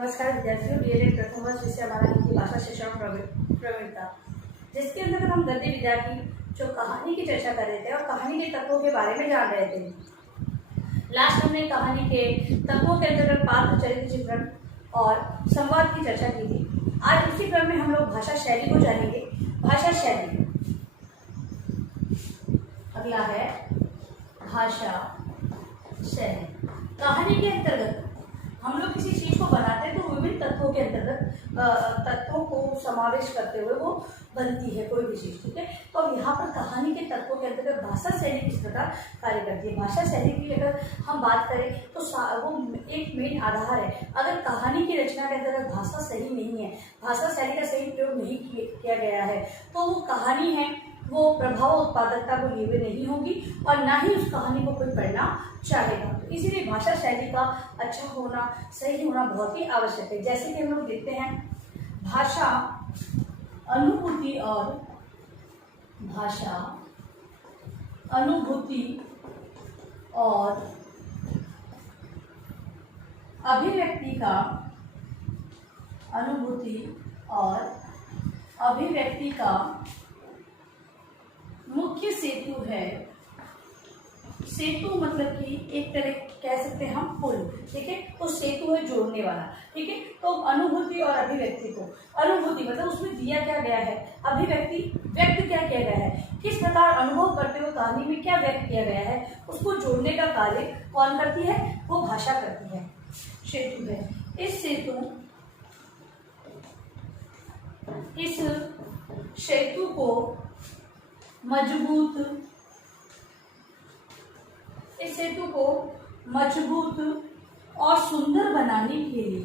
नमस्कार विद्यार्थियों, डीएलएड प्रथम वर्ष विषय हमारा हिंदी भाषा शिक्षण प्रवीणता, जिसके अंदर हम गद्य विधा की जो कहानी की चर्चा कर रहे थे और कहानी के तत्वों के बारे में जान रहे थे। लास्ट हमने कहानी के तत्वों के अंतर्गत पात्र, चरित्र चित्रण और संवाद की चर्चा की थी। आज इसी क्रम में हम लोग भाषा शैली को जानेंगे। भाषा शैली अगला है भाषा शैली। कहानी के अंतर्गत हम लोग किसी चीज को बनाते हैं तो विभिन्न तत्वों के अंतर्गत तत्वों को समावेश करते हुए वो बनती है कोई भी चीज। ठीक है, तो अब यहाँ पर कहानी के तत्वों के अंतर्गत भाषा शैली किस प्रकार कार्य करती है। भाषा शैली की अगर हम बात करें तो वो एक मेन आधार है। अगर कहानी की रचना के अंतर्गत भाषा सही नहीं है, भाषा शैली का सही प्रयोग नहीं किया गया है, तो वो कहानी है वो प्रभाव उत्पादकता को लिए हुए नहीं होगी और ना ही उस कहानी को कोई पढ़ना चाहेगा। तो इसीलिए भाषा शैली का अच्छा होना, सही होना बहुत ही आवश्यक है। जैसे कि हम लोग देखते हैं, भाषा अनुभूति और भाषा अनुभूति और अभिव्यक्ति का अनुभूति और अभिव्यक्ति का मुख्य सेतु है। सेतु मतलब कि एक तरह कह सकते हैं हम पुल। ठीक है, तो सेतु है जोड़ने वाला। ठीक है, तो अनुभूति और अभिव्यक्ति को, अनुभूति मतलब उसमें दिया क्या गया है, अभिव्यक्ति व्यक्त क्या किया गया है, किस प्रकार अनुभव करते हुए कहानी में क्या व्यक्त किया गया है, उसको जोड़ने का कार्य कौन करती है, वो भाषा करती है, सेतु है। इस सेतु को मजबूत और सुंदर बनाने के लिए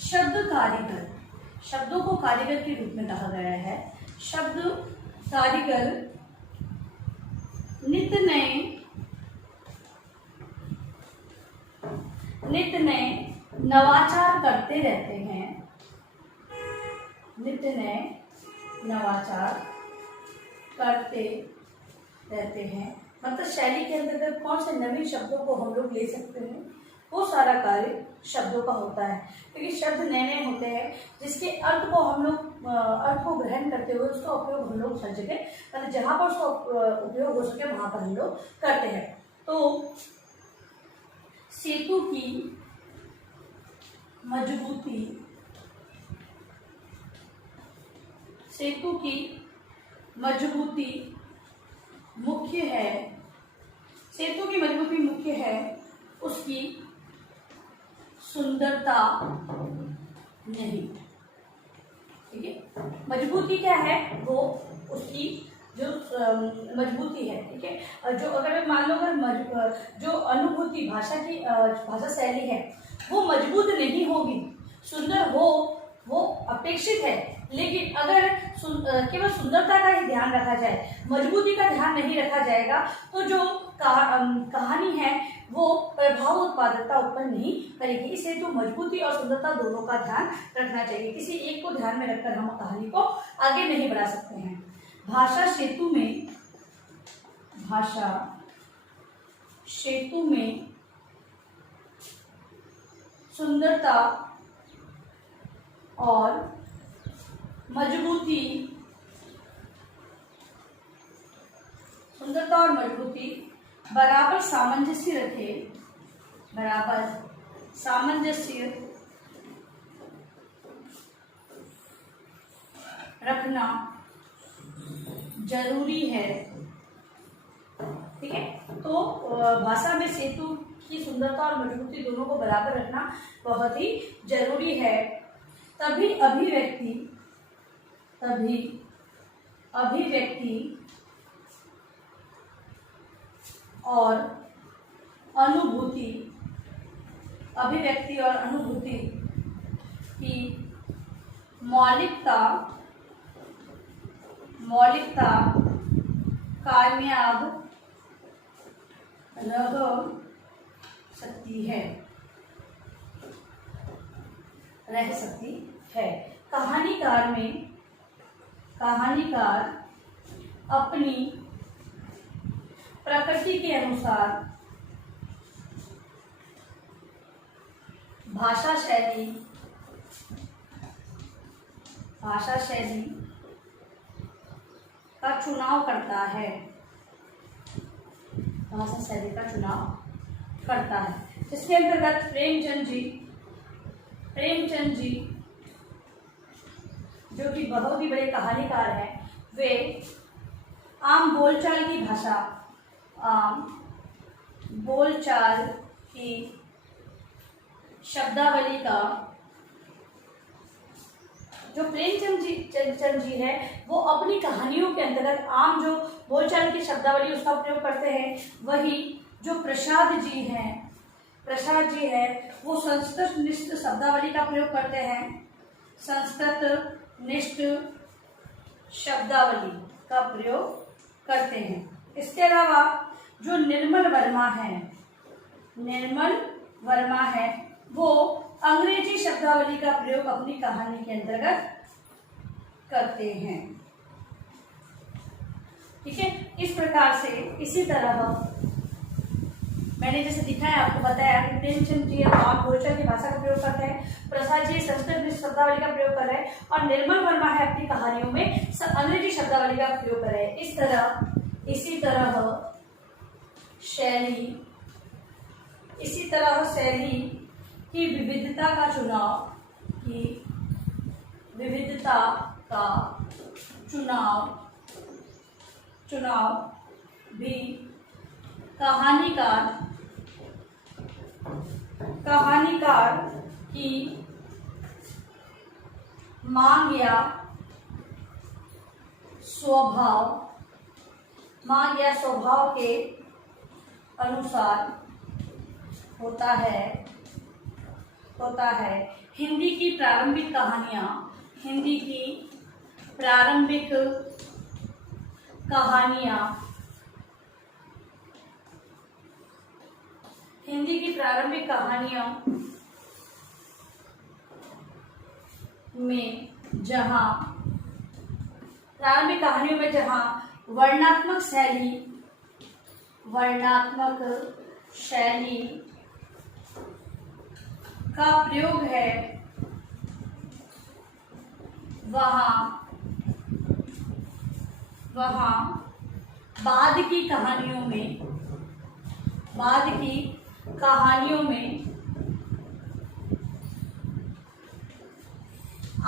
शब्द कारीगर, शब्दों को कारीगर के रूप में कहा गया है। शब्द कारीगर नित्य नए नवाचार करते रहते हैं। नित्य नए नवाचार करते रहते हैं मतलब शैली के अंतर्गत कौन से नवीन शब्दों को हम लोग ले सकते हैं, वो सारा कार्य शब्दों का होता है। क्योंकि शब्द नए नए होते हैं जिसके अर्थ को हम लोग अर्थ को ग्रहण करते हुए उसका उपयोग हम लोग हर जगह मतलब जहाँ पर उसका उपयोग हो सके वहां पर हम लोग करते हैं। तो सेतु की मजबूती मुख्य है। सेतु की मजबूती मुख्य है, उसकी सुंदरता नहीं। ठीक है, मजबूती क्या है, वो उसकी जो मजबूती है। ठीक है, जो अगर मान लो अगर जो अनुभूति भाषा शैली है वो मजबूत नहीं होगी, सुंदर हो वो अपेक्षित है, लेकिन अगर केवल सुंदरता का ही ध्यान रखा जाए, मजबूती का ध्यान नहीं रखा जाएगा, तो जो कहानी है वो प्रभाव उत्पादकता उत्पन्न नहीं करेगी। इसलिए तो मजबूती और सुंदरता दोनों का ध्यान रखना चाहिए। किसी एक को ध्यान में रखकर हम कहानी को आगे नहीं बढ़ा सकते हैं। भाषा सेतु में सुंदरता और मजबूती बराबर सामंजस्य रखना जरूरी है। ठीक है, तो भाषा में सेतु की सुंदरता और मजबूती दोनों को बराबर रखना बहुत ही जरूरी है। तभी अभिव्यक्ति और अनुभूति की मौलिकता कामयाब रह सकती है। रह सकती है। कहानीकार में कहानीकार अपनी प्रकृति के अनुसार भाषा शैली का चुनाव करता है। भाषा शैली का चुनाव करता है। इसके अंतर्गत प्रेमचंद जी जो कि बहुत ही बड़े कहानीकार हैं, वे आम बोलचाल की शब्दावली का, जो प्रेमचंद जी है वो अपनी कहानियों के अंतर्गत आम जो बोलचाल की शब्दावली उसका प्रयोग करते हैं। वही जो प्रसाद जी हैं वो संस्कृत निष्ठ शब्दावली का प्रयोग करते हैं। संस्कृत निष्ठ शब्दावली का प्रयोग करते हैं। इसके अलावा जो निर्मल वर्मा है वो अंग्रेजी शब्दावली का प्रयोग अपनी कहानी के अंतर्गत करते हैं। ठीक है, इस प्रकार से इसी तरह मैंने जैसे दिखाया, आपको बताया कि प्रेमचंद जी आम बोलचाल की भाषा का प्रयोग करते हैं, प्रसाद जी संस्कृत शब्दावली का प्रयोग कर रहे हैं और निर्मल वर्मा है अपनी कहानियों में अंग्रेजी शब्दावली का प्रयोग कर रहे हैं। इसी तरह शैली की विविधता का चुनाव भी कहानीकार की मांग या स्वभाव के अनुसार होता है। हिंदी की प्रारंभिक कहानियां में जहां वर्णात्मक शैली का प्रयोग है, वहां बाद की कहानियों में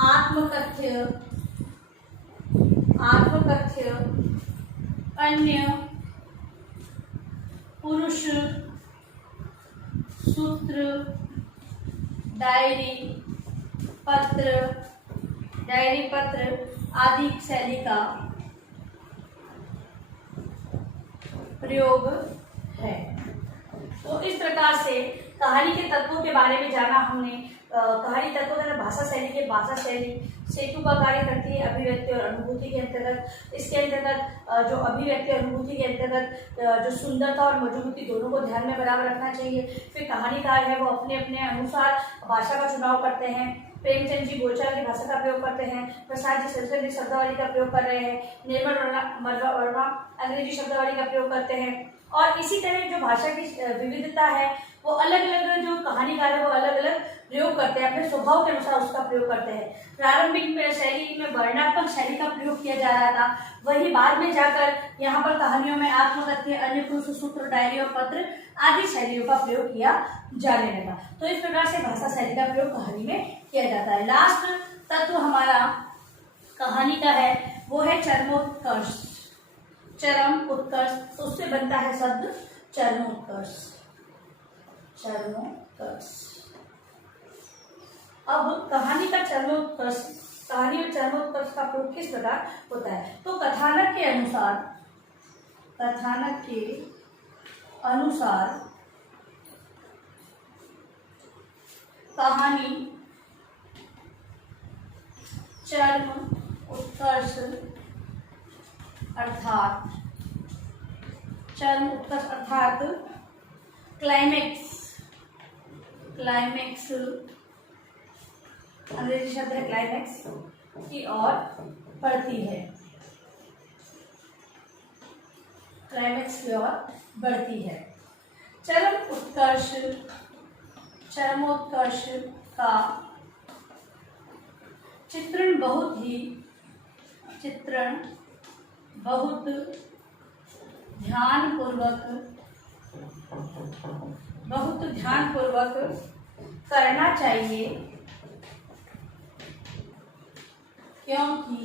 आत्मकथ्य, अन्य पुरुष सूत्र, डायरी पत्र आदि शैली का प्रयोग है। तो इस प्रकार से कहानी के तत्वों के बारे में जाना हमने। कहानी तत्व भाषा शैली सेतु का कार्य करती है अभिव्यक्ति और अनुभूति के अंतर्गत। इसके अंतर्गत जो अभिव्यक्ति और अनुभूति के अंतर्गत जो सुंदरता और मजबूती दोनों को ध्यान में बराबर रखना चाहिए। फिर कहानीकार है वो अपने अपने अनुसार भाषा का चुनाव करते हैं। प्रेमचंद जी बोलचाल की भाषा का प्रयोग करते हैं, प्रसाद जी संस्कृत शब्दावली का प्रयोग कर रहे हैं, निर्मल वर्मा अंग्रेजी शब्दावली का प्रयोग करते हैं। और इसी तरह जो भाषा की विविधता है वो अलग अलग, जो कहानीकार है वो अलग अलग प्रयोग करते हैं, अपने स्वभाव के अनुसार उसका प्रयोग करते हैं। प्रारंभिक शैली में वर्णात्मक शैली का प्रयोग किया जा रहा था, वही बाद में जाकर यहाँ पर कहानियों में आत्मकथ्य, अन्य पुरुष सूत्र, डायरी और पत्र आदि शैलियों का प्रयोग किया जाने लगा। तो इस प्रकार से भाषा शैली का प्रयोग कहानी में किया जाता है। लास्ट तत्व हमारा कहानी का है वो है चरम उत्कर्ष। तो उससे बनता है शब्द चरमोत्कर्ष। अब कहानी और चरमोत्कर्ष का प्रयोग किस प्रकार होता है? तो कथानक के अनुसार कहानी चरम उत्कर्ष अर्थात क्लाइमेक्स अंग्रेजी शब्द है क्लाइमैक्स, की ओर बढ़ती है, क्लाइमैक्स की ओर बढ़ती है। चरमोत्कर्ष का चित्रण बहुत ध्यानपूर्वक करना चाहिए, क्योंकि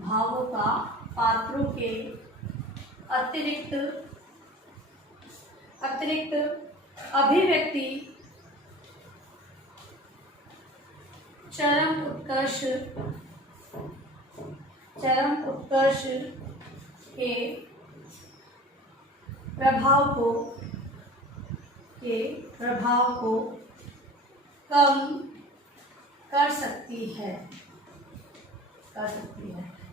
भावों का पात्रों के अतिरिक्त अभिव्यक्ति चरम उत्कर्ष के प्रभाव को कम कर सकती है।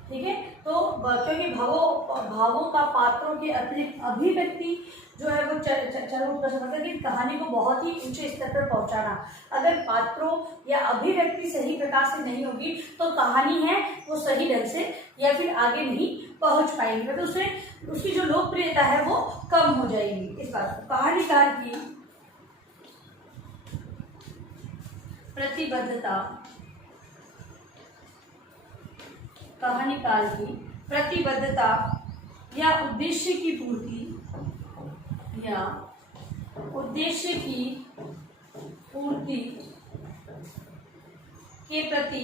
ठीक है, तो क्योंकि भावों का पात्रों के अतिरिक्त अभिव्यक्ति जो है वो चरम उत्कर्ष मतलब कि कहानी को बहुत ही ऊंचे स्तर पर पहुंचाना। अगर पात्रों या अभिव्यक्ति सही प्रकार से नहीं होगी तो कहानी है वो सही ढंग से या फिर आगे नहीं पहुंच पाएगी, मतलब उसकी जो लोकप्रियता है वो कम हो जाएगी। इस बात को कहानीकार की प्रतिबद्धता या उद्देश्य की पूर्ति के प्रति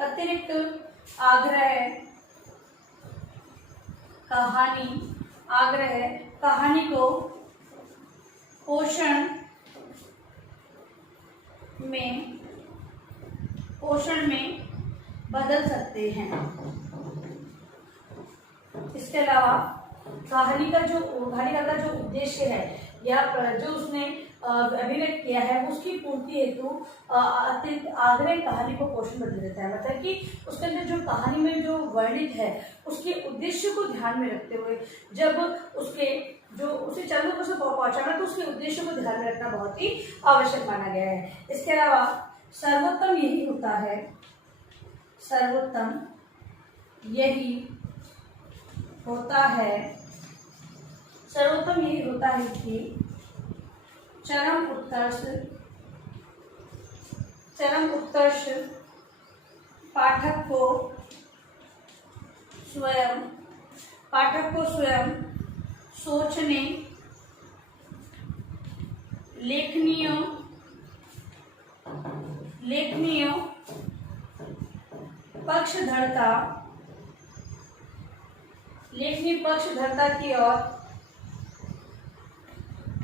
अतिरिक्त आग्रह कहानी को पोषण में बदल सकते हैं। इसके अलावा कहानीकार का जो उद्देश्य है या जो उसने अभिव्यक्त किया है उसकी पूर्ति हेतु अतिरिक्त आग्रह कहानी को पोषण बदल देता है, मतलब कि उसके अंदर जो कहानी में जो वर्णित है उसके उद्देश्य को ध्यान में रखते हुए जब उसे चरम उत्कर्ष को पहुंचाना तो उसके उद्देश्य को ध्यान में रखना बहुत ही आवश्यक माना गया है। इसके अलावा सर्वोत्तम यही होता है कि चरम उत्कर्ष पाठक को स्वयं सोचने, लेखनीय पक्षधरता की ओर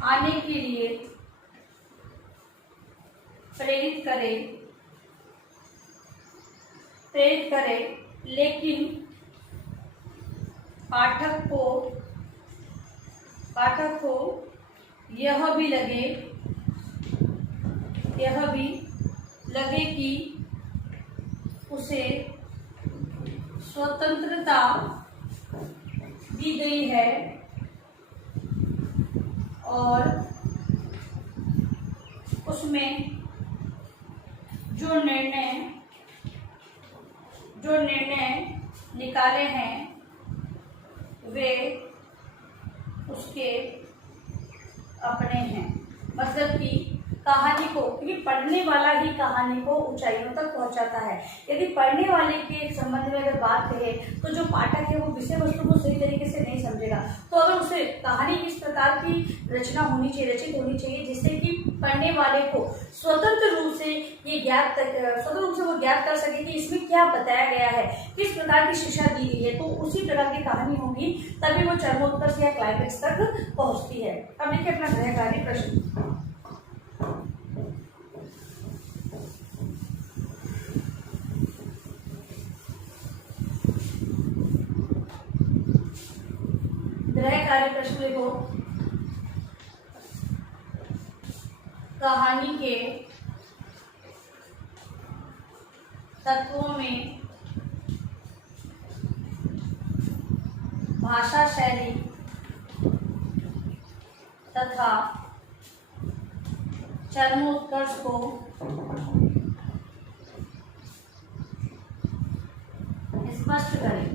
आने के लिए प्रेरित करे, लेकिन पाठक को यह भी लगे कि उसे स्वतंत्रता दी गई है और उसमें जो निर्णय निकाले हैं वे उसके अपने हैं। मतलब कि कहानी को, क्योंकि पढ़ने वाला ही कहानी को ऊंचाइयों तक पहुंचाता है। यदि पढ़ने वाले के संबंध में अगर बात करें तो जो पाठक है वो विषय वस्तु को सही तरीके से नहीं समझेगा, तो अगर उसे कहानी इस प्रकार की रचित होनी चाहिए जिससे कि पढ़ने वाले को स्वतंत्र रूप से वो ज्ञात कर सके कि इसमें क्या बताया गया है, किस प्रकार की शिक्षा दी गई है, तो उसी प्रकार की कहानी होगी, तभी वो चरमोत्कर्ष या क्लाइमैक्स तक पहुंचती है। अब देखिए अपना गृह कार्य प्रश्न। गृह कार्य प्रश्न देखो, कहानी के तत्वों में भाषा शैली तथा चरमोत्कर्ष को स्पष्ट करें।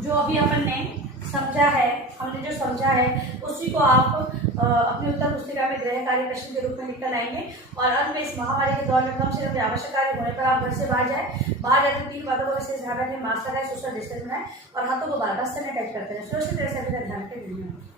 जो अभी अपन ने समझा है, हमने जो समझा है उसी को आप अपनी उत्तर पुस्तिका में गृह कार्य प्रश्न के रूप में लिखकर लाएंगे। और अंत में इस महामारी के दौर में कम से कम आवश्यक कार्य होने पर आप घर से बाहर जाए। बाहर जाते 3 बातों का विशेष ध्यान रखें, मास्क लगाए, सोशल डिस्टेंस बनाए और हाथों को बार-बार सैनिटाइज करते हैं। सुरक्षित तरह से अपना ध्यान रखें।